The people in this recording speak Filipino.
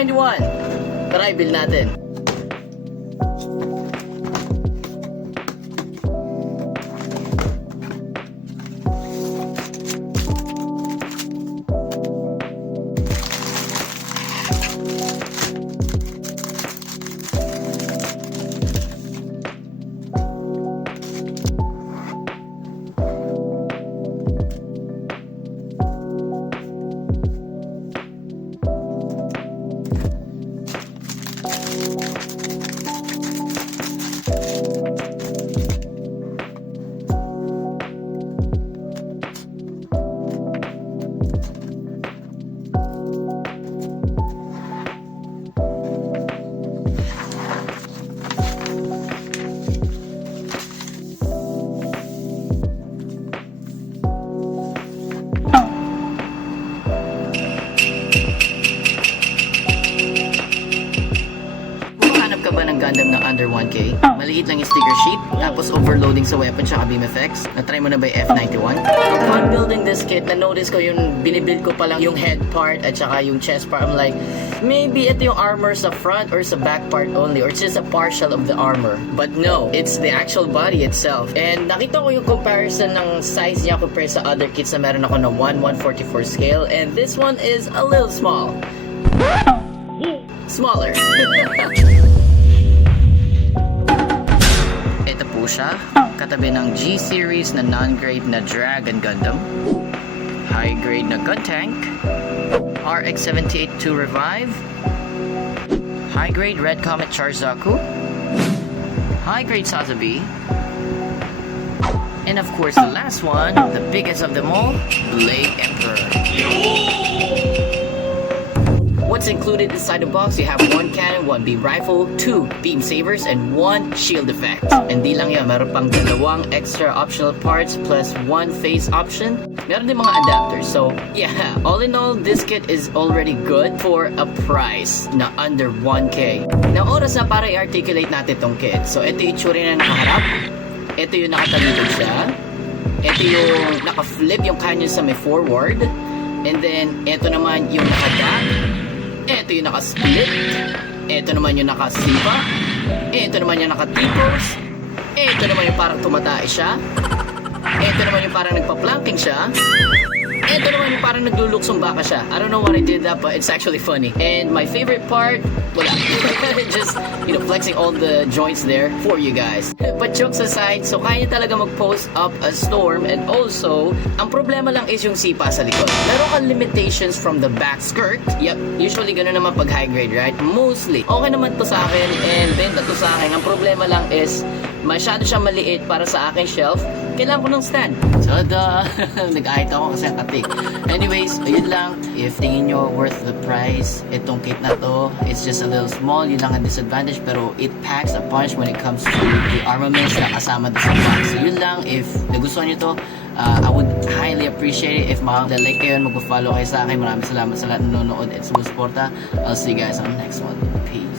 F91. Tara, build natin. Gundam na under 1K. Maliit lang yung sticker sheet, tapos overloading sa weapon tsaka beam effects. Na-try mo na ba yung F91? Upon building this kit, na-notice ko yung binibuild ko pa lang yung head part at tsaka yung chest part. I'm like, maybe ito yung armor sa front or sa back part only, or it's just a partial of the armor. But no, it's the actual body itself. And nakita ko yung comparison ng size niya compared sa other kits na meron ako na 1/144 scale, and this one is a little small. Smaller. Siya, katabi ng G-series na non-grade na Dragon Gundam, high-grade na Gun Tank, RX-78-2 Revive, high-grade Red Comet Charzaku, high-grade Sazabi, and of course the last one, the biggest of them all, Blade Emperor. What's included inside the box? You have 1 cannon, 1 beam rifle, 2 beam sabers, and 1 shield effect. And di lang yan, meron pang 2 extra optional parts plus 1 face option. Meron din mga adapters. So yeah, all in all, this kit is already good for a price na under 1K. Now oras na para i-articulate natin tong kit. So ito yung itsura na nakaharap. Ito yung nakatalikod siya. Ito yung naka-flip yung canyon sa may forward. And then ito naman yung naka-back. Ito yung naka-split. Ito naman yung naka-sipa. Ito naman yung naka-tipos. Ito naman yung parang tumatay siya. Ito naman yung parang nagpa-planking siya. Ito naman yung parang nagluluksong baka siya. I don't know what I did that, but it's actually funny. And my favorite part, wala. Just, you know, flexing all the joints there for you guys. But jokes aside, so kaya talaga mag-post up a storm, and also, ang problema lang is yung sipa sa likod. Meron kang limitations from the back skirt. Yep, usually gano'n naman pag high grade, right? Mostly. Okay naman to sa akin, and then to sa akin. Ang problema lang is, masyado siya maliit para sa aking shelf. Kailangan ko ng stand. Tada! Nag-ahit ako kasi ang katik. Anyways, ayun lang. If tingin nyo worth the price, itong kit na to, it's just a little small. Yun lang ang disadvantage. Pero it packs a punch when it comes to the armaments na kasama doon sa box. So yun lang. If nagustuhan nyo to, I would highly appreciate it if mag-like kayo, mag-follow kayo sa akin. Maraming salamat sa lahat na nanonood at sumusuporta. I'll see you guys on the next one. Peace.